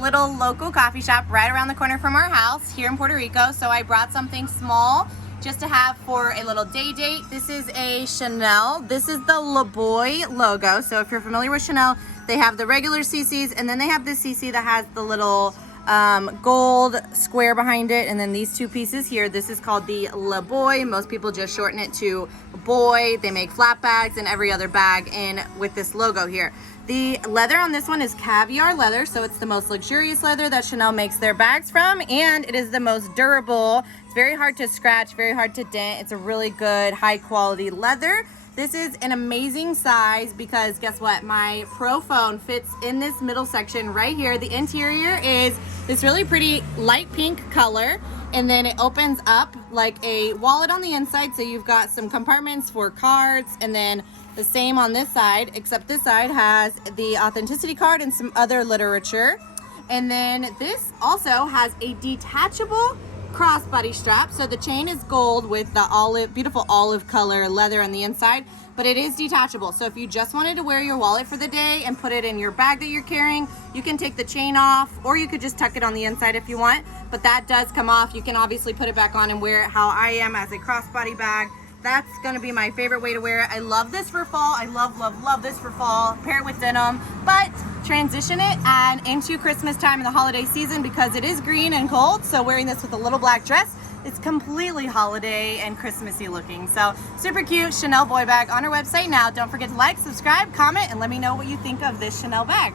little local coffee shop right around the corner from our house here in Puerto Rico. So I brought something small just to have for a little day date. This is a Chanel. This is the Le Boy logo. So if you're familiar with Chanel, they have the regular CCs, and then they have this CC that has the little gold square behind it, and then these two pieces here. This is called the Le Boy. Most people just shorten it to Boy. They make flat bags and every other bag in with this logo here. The leather on this one is Caviar Leather, so it's the most luxurious leather that Chanel makes their bags from, and it is the most durable. It's very hard to scratch, very hard to dent. It's a really good, high quality leather. This is an amazing size because guess what? My Pro phone fits in this middle section right here. The interior is this really pretty light pink color, and then it opens up like a wallet on the inside. So you've got some compartments for cards, and then the same on this side, except this side has the authenticity card and some other literature. And then this also has a detachable crossbody strap. So the chain is gold with the beautiful olive color leather on the inside, but it is detachable. So if you just wanted to wear your wallet for the day and put it in your bag that you're carrying, you can take the chain off, or you could just tuck it on the inside if you want, but that does come off. You can obviously put it back on and wear it how I am as a crossbody bag. That's gonna be my favorite way to wear it. I love this for fall. I love this for fall. Pair it with denim, but transition it and into Christmas time and the holiday season because it is green and cold. So wearing this with a little black dress, it's completely holiday and Christmassy looking. So super cute Chanel boy bag on our website now. Don't forget to like, subscribe, comment, and let me know what you think of this Chanel bag.